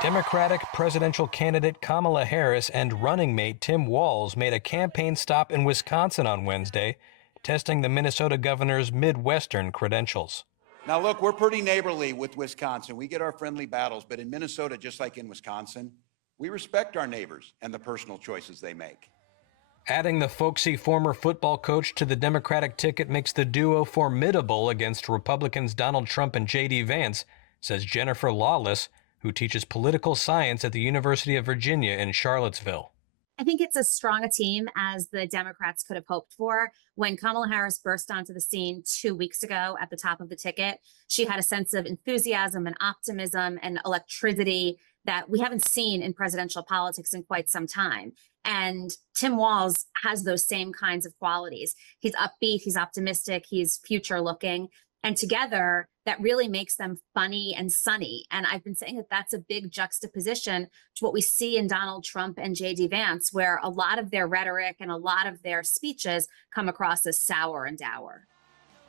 Democratic presidential candidate Kamala Harris and running mate Tim Walz made a campaign stop in Wisconsin on Wednesday, testing the Minnesota governor's Midwestern credentials. Now, look, we're pretty neighborly with Wisconsin. We get our friendly battles, but in Minnesota, just like in Wisconsin, we respect our neighbors and the personal choices they make. Adding the folksy former football coach to the Democratic ticket makes the duo formidable against Republicans Donald Trump and J.D. Vance, says Jennifer Lawless, who teaches political science at the University of Virginia in Charlottesville. I think it's as strong a team as the Democrats could have hoped for. When Kamala Harris burst onto the scene 2 weeks ago at the top of the ticket, she had a sense of enthusiasm and optimism and electricity that we haven't seen in presidential politics in quite some time. And Tim Walz has those same kinds of qualities. He's upbeat, he's optimistic, he's future looking. And together, that really makes them funny and sunny. And I've been saying that that's a big juxtaposition to what we see in Donald Trump and J.D. Vance, where a lot of their rhetoric and a lot of their speeches come across as sour and dour.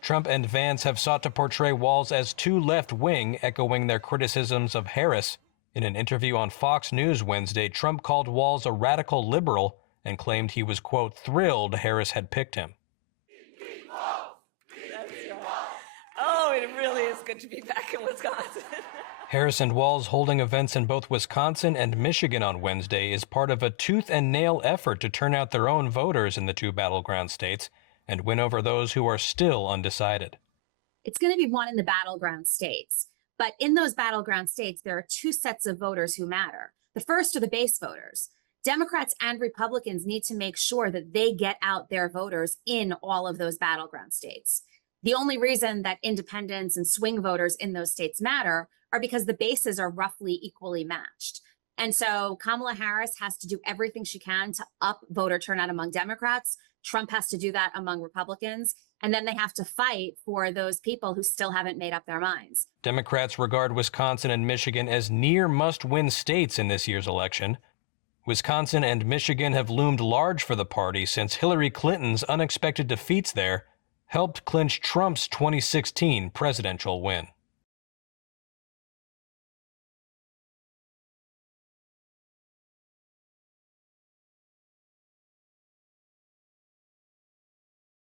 Trump and Vance have sought to portray Walz as too left-wing, echoing their criticisms of Harris. In an interview on Fox News Wednesday, Trump called Walz a radical liberal and claimed he was, quote, thrilled Harris had picked him. Oh, it really is good to be back in Wisconsin. Harris and Walz holding events in both Wisconsin and Michigan on Wednesday is part of a tooth-and-nail effort to turn out their own voters in the two battleground states and win over those who are still undecided. It's going to be won in the battleground states. But in those battleground states, there are two sets of voters who matter. The first are the base voters. Democrats and Republicans need to make sure that they get out their voters in all of those battleground states. The only reason that independents and swing voters in those states matter are because the bases are roughly equally matched. And so Kamala Harris has to do everything she can to up voter turnout among Democrats. Trump has to do that among Republicans. And then they have to fight for those people who still haven't made up their minds. Democrats regard Wisconsin and Michigan as near must-win states in this year's election. Wisconsin and Michigan have loomed large for the party since Hillary Clinton's unexpected defeats there helped clinch Trump's 2016 presidential win.